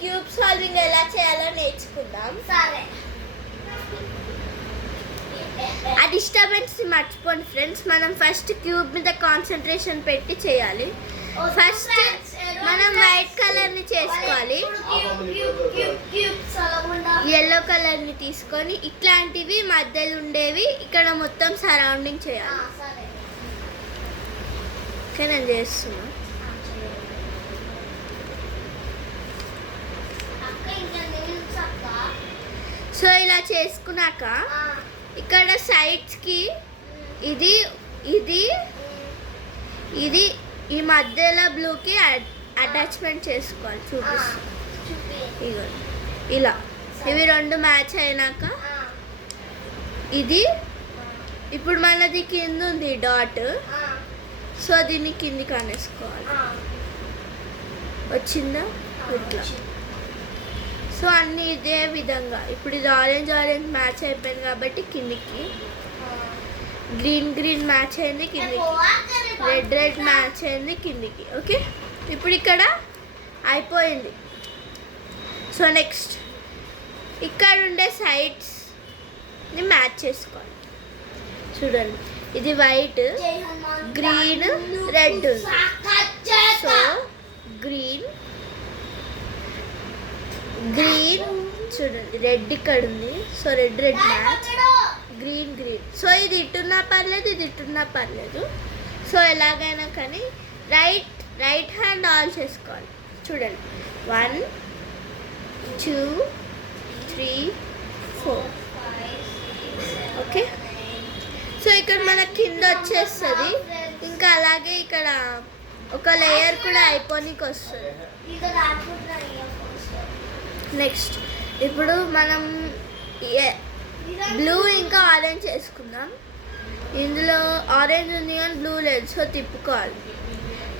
Cube solving ఎలా చేయాలో నేర్చుకుందాం. సరే. ఆ డిస్టర్బెన్స్ మర్చిపోండి ఫ్రెండ్స్. మనం ఫస్ట్ క్యూబ్ మీద కాన్సన్ట్రేషన్ పెట్టి చేయాలి. ఫస్ట్ మనం వైట్ కలర్ని చేసుకోవాలి. ఎల్లో కలర్ని తీసుకొని ఇట్లాంటివి మధ్యలో ఉండేవి ఇక్కడ మొత్తం సరౌండింగ్ చేయాలి. ఓకే, నేను చేస్తున్నా. సో ఇలా చేసుకున్నాక ఇక్కడ సైడ్స్కి ఇది ఇది ఇది ఈ మధ్యలో బ్లూకి అటాచ్మెంట్ చేసుకోవాలి. చూపిస్తాను. ఇగో ఇలా ఇవి రెండు మ్యాచ్ అయినాక ఇది ఇప్పుడు మనది కింద ఉంది డాట్. సో దీన్ని కిందికి అనేసుకోవాలి. వచ్చిందా? ఇట్లా. సో అన్నీ ఇదే విధంగా ఇప్పుడు ఇది ఆరెంజ్ మ్యాచ్ అయిపోయింది కాబట్టి కిందికి, గ్రీన్ మ్యాచ్ అయింది కిందికి, రెడ్ మ్యాచ్ అయింది కిందికి. ఓకే, ఇప్పుడు ఇక్కడ అయిపోయింది. సో నెక్స్ట్ ఇక్కడ ఉండే సైడ్స్ని మ్యాచ్ చేసుకోవాలి. చూడండి, ఇది white, green, red. So green చూడండి, రెడ్ ఇక్కడ ఉంది. So red match, green. So ఇది ఇటున్నా పర్లేదు, ఇది ఇటున్నా పర్లేదు. సో ఎలాగైనా కానీ రైట్ హ్యాండ్ ఆల్ చేసుకోవాలి. చూడండి, 1 2 3 4. ఓకే, సో ఇక్కడ మన కింద వచ్చేస్తుంది. ఇంకా అలాగే ఇక్కడ ఒక లేయర్ కూడా అయిపోనికి వస్తుంది. నెక్స్ట్ ఇప్పుడు మనం బ్లూ ఇంకా ఆరెంజ్ చేసుకుందాం. ఇందులో ఆరెంజ్ ఉంది కానీ బ్లూ లేదు. సో తిప్పుకోవాలి.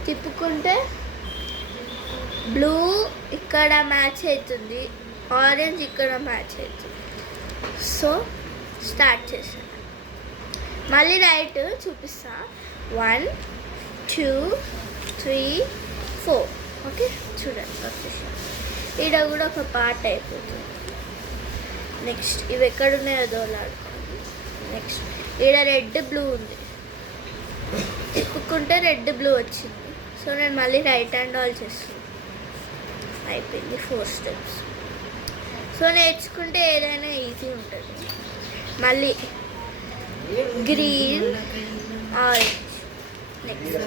తిప్పుకుంటే బ్లూ ఇక్కడ మ్యాచ్ అవుతుంది, ఆరెంజ్ ఇక్కడ మ్యాచ్ అవుతుంది. సో స్టార్ట్ చేసాను. మళ్ళీ రైట్ చూపిస్తా. 1 2 3 4. ఓకే, చూడండి వచ్చేసి ఇక్కడ కూడా ఒక పార్ట్ అయిపోతుంది. నెక్స్ట్ ఇవి ఎక్కడున్నాయో దోలాడుకోండి. నెక్స్ట్ ఇక్కడ రెడ్ బ్లూ ఉంది, తిప్పుకుంటే రెడ్ బ్లూ వచ్చింది. సో నేను మళ్ళీ రైట్ హ్యాండ్ ఆల్ చేస్తున్నాను. అయిపోయింది 4 స్టెప్స్. సో నేర్చుకుంటే ఏదైనా ఈజీ ఉంటుంది. మళ్ళీ గ్రీన్, ఆరెంజ్. నెక్స్ట్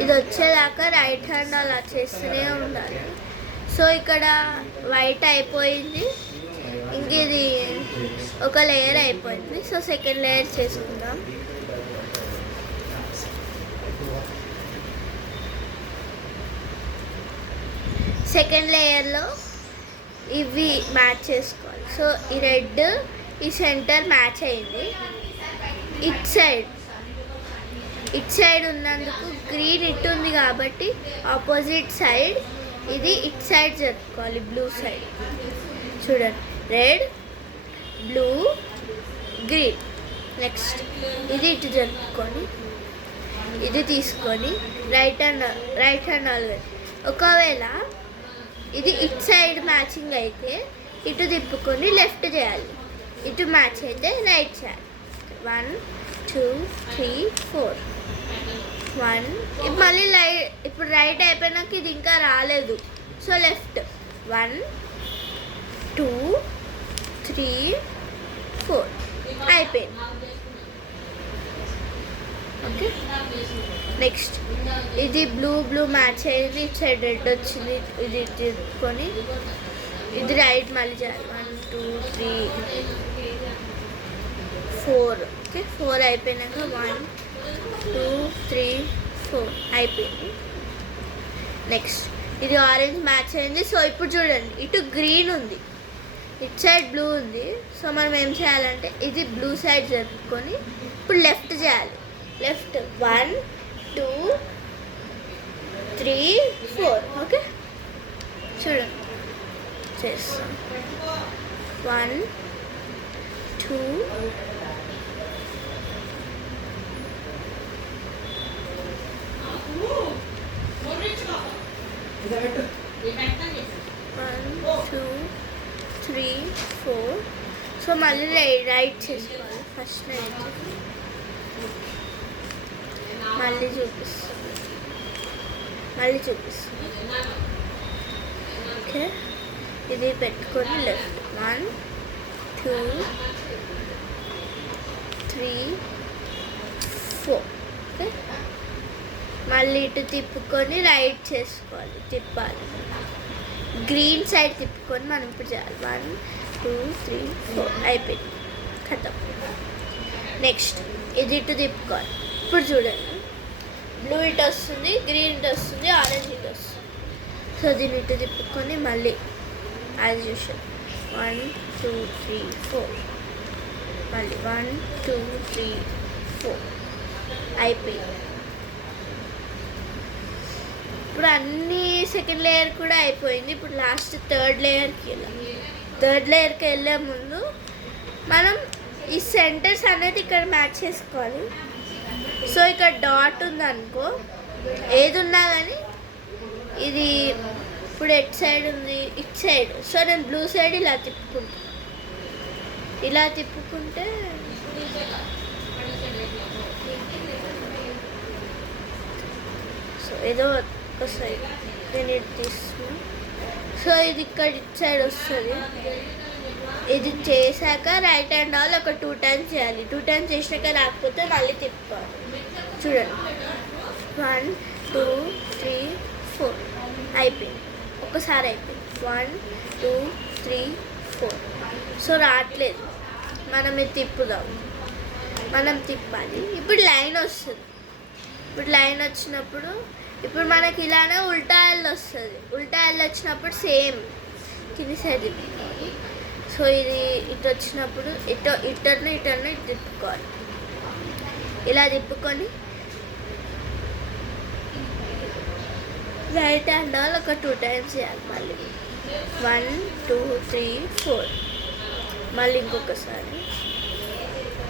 ఇది వచ్చేదాకా రైట్ హ్యాండ్ అలా చేస్తూనే ఉండాలి. సో ఇక్కడ వైట్ అయిపోయింది, ఇంక ఇది ఒక లేయర్ అయిపోయింది. సో సెకండ్ లేయర్ చేసుకుందాం. సెకండ్ లేయర్లో ఇవి మ్యాచ్ చేసుకోవాలి. సో ఈ రెడ్ ఈ సెంటర్ మ్యాచ్ అయింది. ఇట్ సైడ్ ఉన్నందుకు గ్రీన్ ఇటు ఉంది కాబట్టి ఆపోజిట్ సైడ్ ఇది ఇట్ సైడ్ జరుపుకోవాలి, బ్లూ సైడ్. చూడండి, రెడ్, బ్లూ, గ్రీన్. నెక్స్ట్ ఇది ఇటు జరుపుకొని ఇది తీసుకొని రైట్ హ్యాండ్ ఆల్వేస్. ఒకవేళ ఇది ఇట్ సైడ్ మ్యాచింగ్ అయితే ఇటు తిప్పుకొని లెఫ్ట్ చేయాలి, ఇటు మ్యాచ్ అయితే రైట్ సైడ్. 1 2 3 4. 1 మళ్ళీ ఇప్పుడు రైట్ అయిపోయినాక ఇది ఇంకా రాలేదు. సో లెఫ్ట్ 1 2 3 4 అయిపోయింది. ఓకే, నెక్స్ట్ ఇది బ్లూ మ్యాచ్ అయ్యింది, ఇటు సైడ్ రెడ్ వచ్చింది. ఇది తిప్పుకొని ఇది రైట్ మళ్ళీ చేయాలి. 1 2 3 4. ఓకే, 4 అయిపోయినాక 1 2 3 4 అయిపోయింది. నెక్స్ట్ ఇది ఆరెంజ్ మ్యాచ్ అయింది. సో ఇప్పుడు చూడండి, ఇటు గ్రీన్ ఉంది, ఇటు సైడ్ బ్లూ ఉంది. సో మనం ఏం చేయాలంటే ఇది బ్లూ సైడ్ జరుపుకొని ఇప్పుడు లెఫ్ట్ చేయాలి. లెఫ్ట్ 1 2 3 4. ఓకే, చూడండి చేస్తాం. 1 2 1 2 3 4. సో మళ్ళీ రైట్ చేసుకోవాలి. ఫస్ట్ రైట్ మళ్ళీ చూపిస్తుంది. ఓకే, ఇది పెట్టుకొని లెఫ్ట్ 1 2 3 4. ఓకే, మళ్ళీ ఇటు తిప్పుకొని రైట్ చేసుకోవాలి. తిప్పాలి, గ్రీన్ సైడ్ తిప్పుకొని మనం ఇప్పుడు చేయాలి. 1 2 3 4 అయిపోయింది, ఖతం. నెక్స్ట్ ఇది ఇటు తిప్పుకోవాలి. ఇప్పుడు చూడండి, బ్లూ ఇటు వస్తుంది, గ్రీన్ ఇటు వస్తుంది, ఆరెంజ్ ఇటు వస్తుంది. సో దీన్ని ఇటు తిప్పుకొని మళ్ళీ యాజ్ యూజువల్ 1 2 3 4, మళ్ళీ 1 2 3 4 అయిపోయింది. ఇప్పుడు అన్ని సెకండ్ లేయర్ కూడా అయిపోయింది. ఇప్పుడు లాస్ట్ థర్డ్ లేయర్కి వెళ్ళే ముందు మనం ఈ సెంటర్స్ అనేది ఇక్కడ మ్యాచ్ చేసుకోవాలి. సో ఇక్కడ డాట్ ఉందనుకో, ఏది ఉన్నా కానీ ఇది ఇప్పుడు ఎట్ సైడ్ ఉంది, ఇట్ సైడ్. సో నేను బ్లూ సైడ్ ఇలా తిప్పుకుంటే సో ఏదో ఒక సైడ్ నేను ఇటు తీసుకున్నా. సో ఇది ఇక్కడ ఇట్ సైడ్ వస్తుంది. ఇది చేశాక రైట్ హ్యాండ్ ఆల్ ఒక 2 times చేయాలి. 2 times చేసినాక రాకపోతే మళ్ళీ తిప్పుకోవాలి. చూడండి, 1 2 3 4 అయిపోయింది. ఒకసారి అయిపోయింది. 1 2 3 4. సో రావట్లేదు, మనం ఇది తిప్పుదాం. మనం తిప్పాలి. ఇప్పుడు లైన్ వస్తుంది. ఇప్పుడు లైన్ వచ్చినప్పుడు ఇప్పుడు మనకి ఇలానే ఉల్టా ఎల్ వస్తుంది. ఉల్టా ఎల్ వచ్చినప్పుడు సేమ్ కింది సైడ్ తిప్పుకోవాలి. సో ఇది ఇటు వచ్చినప్పుడు ఇటర్ను ఇటు తిప్పుకోవాలి. ఇలా తిప్పుకొని రైట్ హ్యాండ్ ఆల్ ఒక 2 times చేయాలి. మళ్ళీ 1 2 3 4. మళ్ళీ ఇంకొకసారి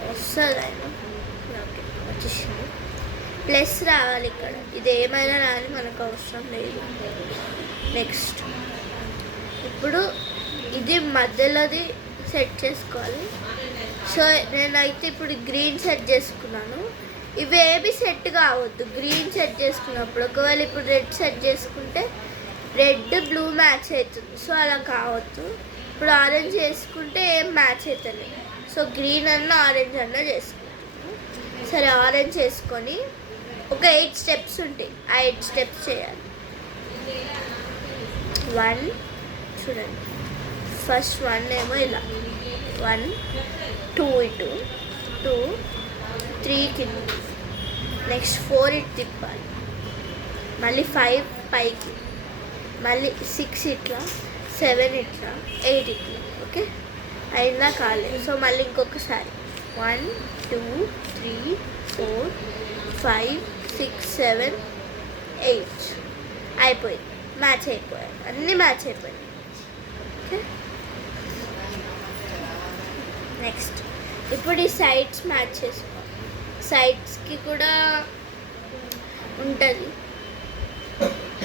వస్తుంది. ఆయన ఓకే వచ్చేసింది. ప్లస్ రావాలి ఇక్కడ. ఇది ఏమైనా రాని మనకు అవసరం లేదు. నెక్స్ట్ ఇప్పుడు ఇది మధ్యలోది సెట్ చేసుకోవాలి. సో నేనైతే ఇప్పుడు గ్రీన్ సెట్ చేసుకున్నాను. ఇవి ఏవి సెట్ కావద్దు గ్రీన్ సెట్ చేసుకున్నప్పుడు. ఒకవేళ ఇప్పుడు రెడ్ సెట్ చేసుకుంటే రెడ్ బ్లూ మ్యాచ్ అవుతుంది. సో అలా కావద్దు. ఇప్పుడు ఆరెంజ్ చేసుకుంటే ఏం మ్యాచ్ అవుతుంది. సో గ్రీన్ అన్న ఆరెంజ్ అన్న చేసుకుంటాను. సరే, ఆరెంజ్ చేసుకొని ఒక 8 steps ఉంటాయి. ఆ 8 steps చేయాలి. 1 చూడండి, ఫస్ట్ 1 ఏమో ఇలా 1 2 ఇటు 2 3 కింద, నెక్స్ట్ 4 ఇటు తిప్పాలి, మళ్ళీ 5 పైకి, మళ్ళీ 6 ఇట్లా, 7 ఇట్లా, 8 ఇట్లా. ఓకే, అయిందా కాలేదు. సో మళ్ళీ ఇంకొకసారి 1 2 3 4 5 6 7 8 అయిపోయింది. మ్యాచ్ అయిపోయాయి, అన్నీ మ్యాచ్ అయిపోయాయి. ఓకే, నెక్స్ట్ ఇప్పుడు ఈ సైడ్స్ మ్యాచ్ చేసుకోవాలి. సైడ్స్కి కూడా ఉంటుంది.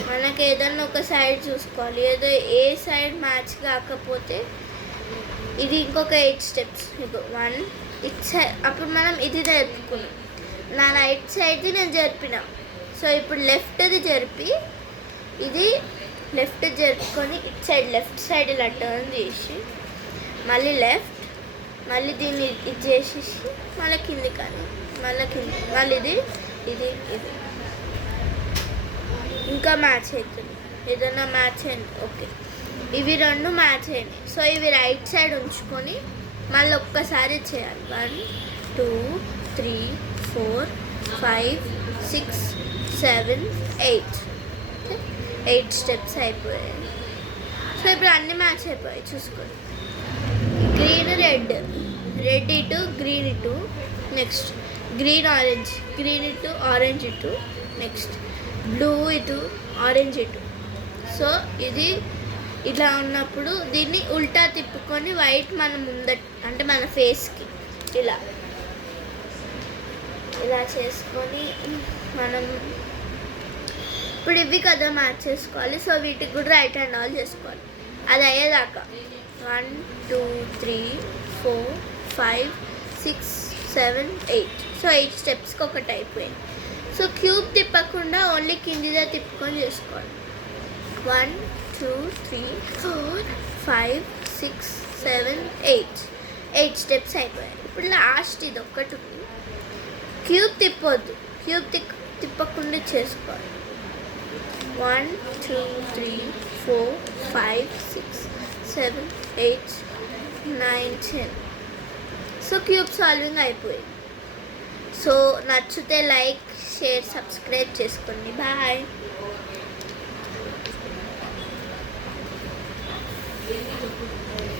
మనకి ఏదన్నా ఒక సైడ్ చూసుకోవాలి. ఏదో ఏ సైడ్ మ్యాచ్ కాకపోతే ఇది ఇంకొక 8 steps. ఇప్పుడు 1 ఇట్ సైడ్, అప్పుడు మనం ఇది జరుపుకున్నాం. నా రైట్ సైడ్ది నేను జరిపిన. సో ఇప్పుడు లెఫ్ట్ది జరిపి ఇది లెఫ్ట్ జరుపుకొని ఇట్ సైడ్ లెఫ్ట్ సైడ్ ఇలా టర్న్ చేసి మళ్ళీ లెఫ్ట్, మళ్ళీ దీన్ని ఇది చేసేసి మళ్ళీ కింది, కానీ మళ్ళీ కింది, మళ్ళీ ఇది ఇది ఇది ఇంకా మ్యాచ్ అవుతుంది. ఏదైనా మ్యాచ్ అయింది. ఓకే, ఇవి 2 మ్యాచ్ అయినాయి. సో ఇవి రైట్ సైడ్ ఉంచుకొని మళ్ళీ ఒక్కసారి చేయాలి. 1 2 3 4 5 6 7 8. 8 steps అయిపోయాయి. సో ఇప్పుడు అన్ని మ్యాచ్ అయిపోయాయి. చూసుకోండి, గ్రీన్ రెడ్, రెడ్ ఇటు గ్రీన్ ఇటు, నెక్స్ట్ గ్రీన్ ఆరెంజ్, గ్రీన్ ఇటు ఆరెంజ్ ఇటు, నెక్స్ట్ బ్లూ ఇటు ఆరెంజ్ ఇటు. సో ఇది ఇలా ఉన్నప్పుడు దీన్ని ఉల్టా తిప్పుకొని వైట్ మన అంటే మన ఫేస్కి ఇలా ఇలా చేసుకొని మనం ఇప్పుడు ఇవి కదా మ్యాచ్ చేసుకోవాలి. సో వీటికి కూడా రైట్ హ్యాండ్ ఆల్ చేసుకోవాలి. అది అయ్యేదాకా 1 2 3 4 5 6 7 8. సో 8 స్టెప్స్కి ఒకటి అయిపోయింది. సో క్యూబ్ తిప్పకుండా ఓన్లీ కిందిదే తిప్పుకొని చేసుకోవాలి. 1 2 3 4 5 6 7 8 స్టెప్స్ అయిపోయాయి. ఇప్పుడు లాస్ట్ ఇది ఒక్కటి ఉంది. క్యూబ్ తిప్పొద్దు, క్యూబ్ తిప్పకుండా చేసుకోవాలి. 1 2 3 4 5 6 7 8 9 10. సో క్యూబ్ సాల్వింగ్ అయిపోయింది. సో నచ్చితే లైక్ షేర్ సబ్స్క్రైబ్ చేసుకోండి. బాయ్.